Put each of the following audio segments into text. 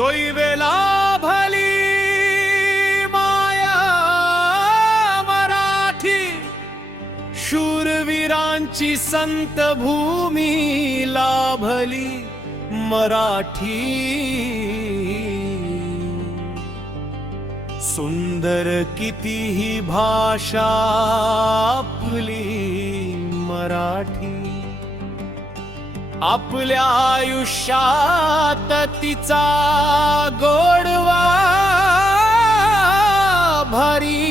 दोईवेला भली माया मराठी, शूरवीरांची संत भूमी लाभली मराठी। सुंदर कितीही भाषा आपली मराठी, आपल्या आयुष्यात तिचा गोडवा भारी।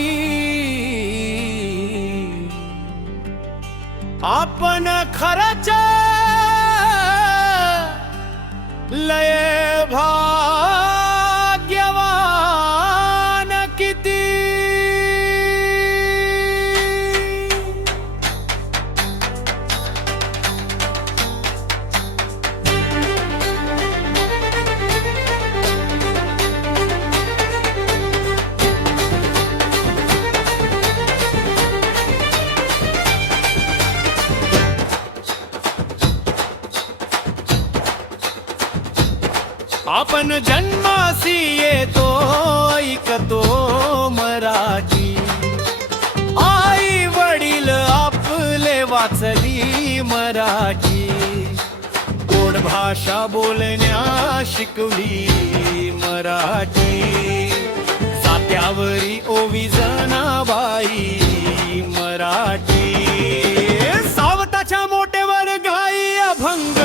आपण खरच लय भाग्यवान किती। आपण जन्मासी येतो ऐकतो मराठी, आई वडील आपले वाचली मराठी। गोड भाषा बोलण्या शिकवली मराठी, जात्यावरी ओवी जनाबाई मराठी। सावताच्या मोठेवर गाई अभंग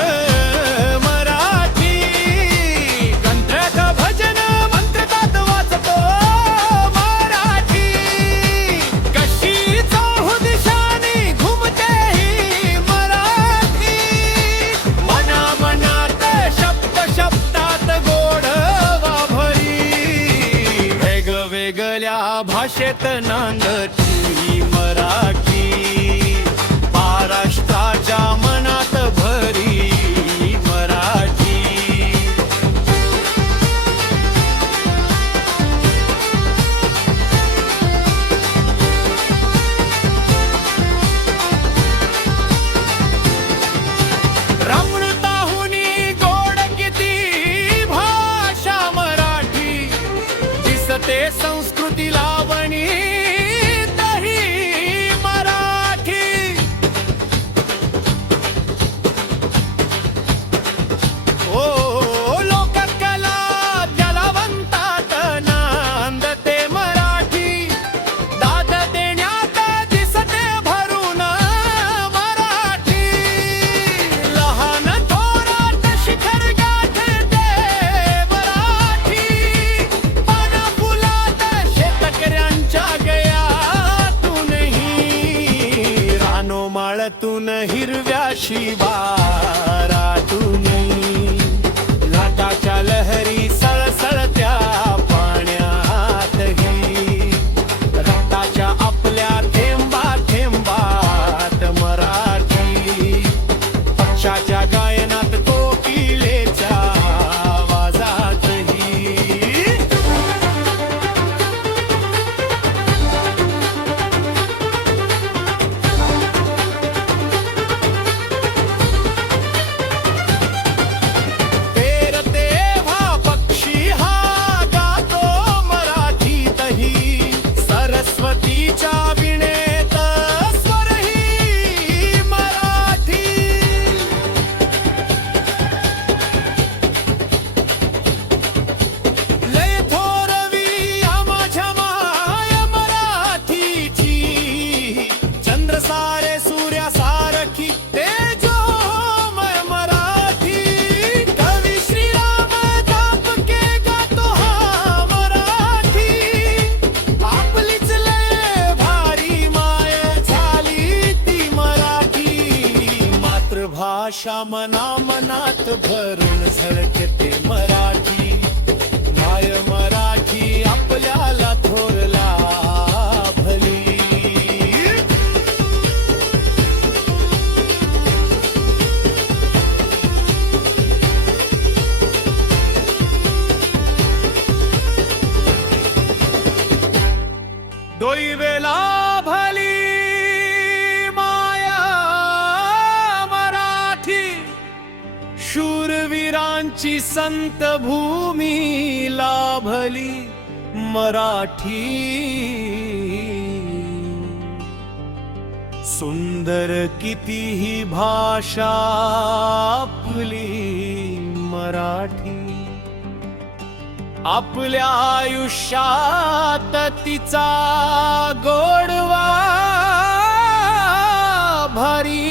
भाषेत नांदती मराठी, महाराष्ट्राच्या मनात भरी मराठी। रमणताहुनी गोड किती भाषा मराठी, दिसते संस्कृती लावणी तही मराठी। ओ लोककला ज्याला म्हणतात नांदते मराठी, दाद देण्यात दिसते भरून मराठी। लहान थोरात शिखर गाठते मराठी, पाना फुलात शेतकऱ्यांच्या गयातूनही, रानो माळतून हिरव्या शिवारातूनही, लाटाच्या लहरी सळसळत्या पाण्यातही, रक्ताच्या आपल्या थेंबा थेंबात मराठी। पक्षाच्या गायनात कोकिलेच्या आवाजातही, सरस्वतीच्या विणेत स्वरही मराठी। लय थोरवी माझ्या माय मराठीची, चंद्र सारे सूर्या सारखी तेजोमय मराठी। कवी श्रीराम तापके गातो हा मराठी, आपलीच लय भारी माय झाली ती मराठी। मातृभाषा मना मनात भरून झळकते मराठी, माय मराठी आपल्याला थोरला भली। दोईवेला भली माया मराठी, शूर शूरवीरांची संत भूमी लाभली मराठी. सुंदर कितीही भाषा आपली मराठी. आपल्या आयुष्यात तिचा गोडवा भारी.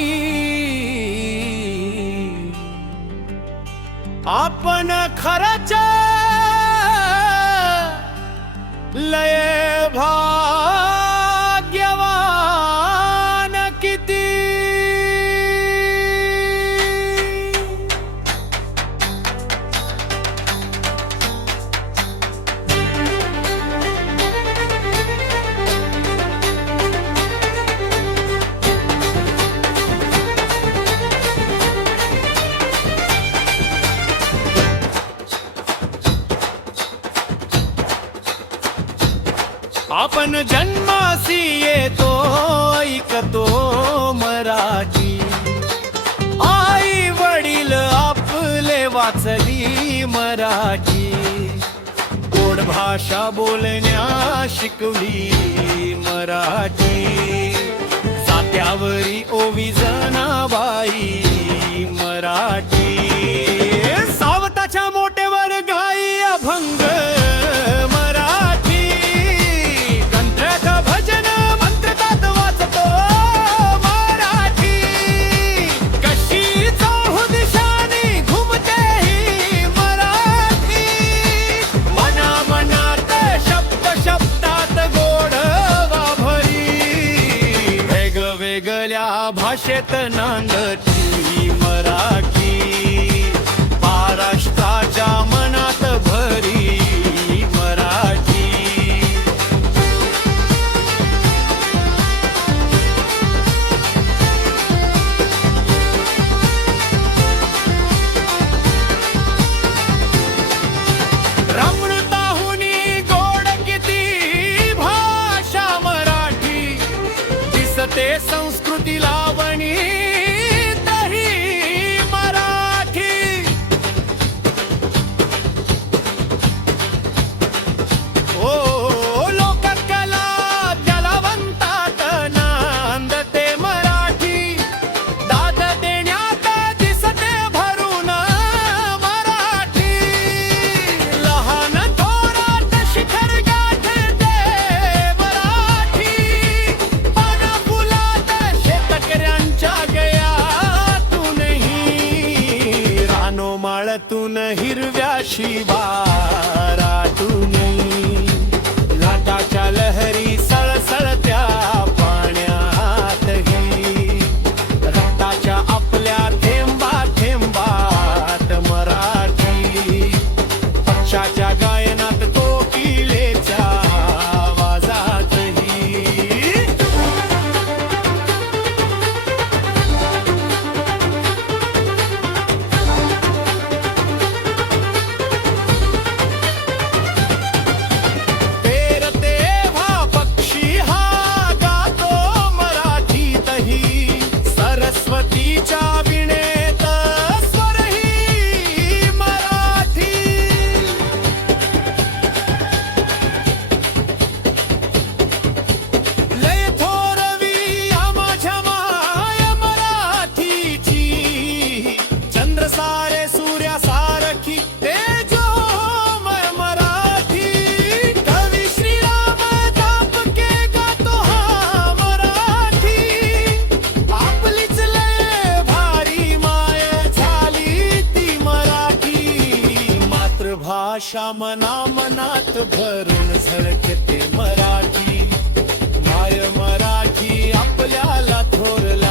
आपण खरच लय भाग्यवान किती. आपण जन्मासी येतो ऐकतो मराठी. आई वडील आपले वाचली मराठी. गोड भाषा बोलण्या शिकवली मराठी. जात्यावरी ओवी जनाबाई मराठी. सावताच्या मोठेवर गाई अभंग भाषेत नांदती मराठी. महाराष्ट्राच्या मनात भरी मराठी. रमणताहुनी गोड किती भाषा मराठी. दिसते संस्कृती लावणी तही मराठी. ओ लोककला त्याला म्हणतात नांदते मराठी. दाद देण्यात दिसते भरून मराठी. लहान थोरात शिखर गाठते मराठी. पानफुलात शेतकऱ्यांच्या गयातूनही रानो माळतून हिरव्या शिवारातूनही लाटाच्या लहरी सळसळत्या पाण्यातही. रक्ताच्या आपल्या थेंबा थेंबात मराठी. पक्षाच्या गायनात कोकिलेच्या आवाजातही. पेरते हा पक्षी हा गातो मराठीतही. सरस्वतीच्या विणेत स्वरही मराठी. लय थोरवी माझ्या माय मराठीची. चंद्र सारे सूर्या सारखी तेजोमय मराठी. कवी श्रीराम तापके गातो हा मराठी. आपलीच लय भारी माय झाली ती मराठी. मातृभाषा मना मनात भरून झळकते मराठी. माय मराठी आपल्याला थोरला